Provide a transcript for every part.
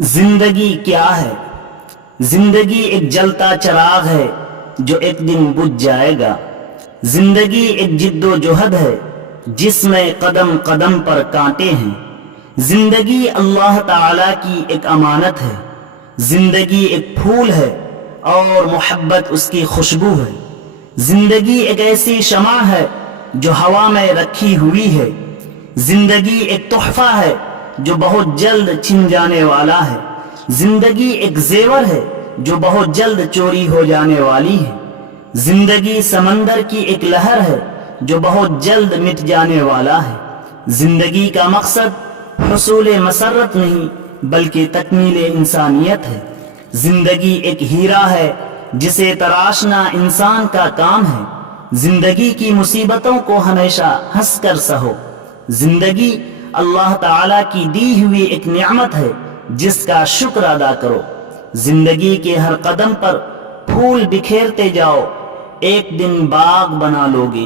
زندگی کیا ہے؟ زندگی ایک جلتا چراغ ہے جو ایک دن بجھ جائے گا۔ زندگی ایک جد و جہد ہے جس میں قدم قدم پر کانٹے ہیں۔ زندگی اللہ تعالی کی ایک امانت ہے۔ زندگی ایک پھول ہے اور محبت اس کی خوشبو ہے۔ زندگی ایک ایسی شمع ہے جو ہوا میں رکھی ہوئی ہے۔ زندگی ایک تحفہ ہے جو بہت جلد چھن جانے والا ہے۔ زندگی ایک زیور ہے جو بہت جلد چوری ہو جانے والی ہے۔ زندگی سمندر کی ایک لہر ہے جو بہت جلد مٹ جانے والا ہے۔ زندگی کا مقصد حصول مسرت نہیں بلکہ تکمیل انسانیت ہے۔ زندگی ایک ہیرا ہے جسے تراشنا انسان کا کام ہے۔ زندگی کی مصیبتوں کو ہمیشہ ہنس کر سہو۔ زندگی اللہ تعالی کی دی ہوئی ایک نعمت ہے جس کا شکر ادا کرو۔ زندگی کے ہر قدم پر پھول بکھیرتے جاؤ، ایک دن باغ بنا لوگے۔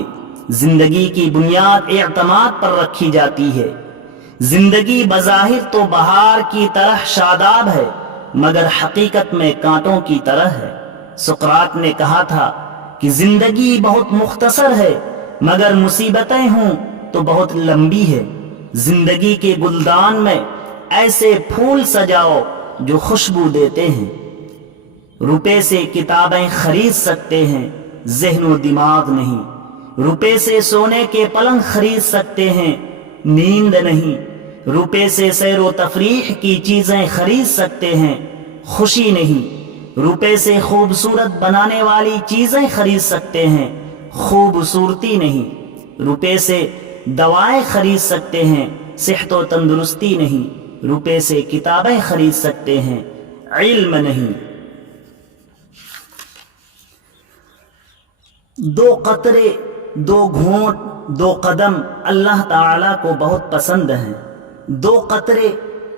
زندگی کی بنیاد اعتماد پر رکھی جاتی ہے۔ زندگی بظاہر تو بہار کی طرح شاداب ہے مگر حقیقت میں کانٹوں کی طرح ہے۔ سقراط نے کہا تھا کہ زندگی بہت مختصر ہے مگر مصیبتیں ہوں تو بہت لمبی ہے۔ زندگی کے گلدان میں ایسے پھول سجاؤ جو خوشبو دیتے ہیں۔ روپے سے کتابیں خرید سکتے ہیں، ذہن و دماغ نہیں۔ روپے سے سونے کے پلنگ خرید سکتے ہیں، نیند نہیں۔ روپے سے سیر و تفریح کی چیزیں خرید سکتے ہیں، خوشی نہیں۔ روپے سے خوبصورت بنانے والی چیزیں خرید سکتے ہیں، خوبصورتی نہیں۔ روپے سے دوائیں خرید سکتے ہیں، صحت و تندرستی نہیں۔ روپے سے کتابیں خرید سکتے ہیں، علم نہیں۔ دو قطرے، دو گھونٹ، دو قدم اللہ تعالی کو بہت پسند ہیں۔ دو قطرے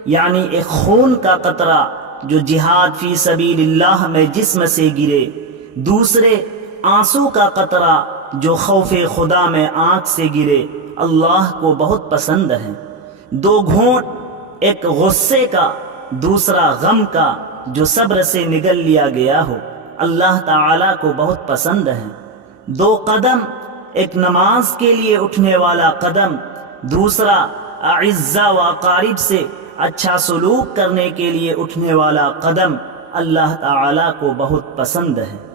یعنی ایک خون کا قطرہ جو جہاد فی سبیل اللہ میں جسم سے گرے، دوسرے آنسو کا قطرہ جو خوف خدا میں آنکھ سے گرے، اللہ کو بہت پسند ہے۔ دو گھونٹ، ایک غصے کا، دوسرا غم کا جو صبر سے نگل لیا گیا ہو، اللہ تعالی کو بہت پسند ہے۔ دو قدم، ایک نماز کے لیے اٹھنے والا قدم، دوسرا اعزاء و اقارب سے اچھا سلوک کرنے کے لیے اٹھنے والا قدم اللہ تعالی کو بہت پسند ہے۔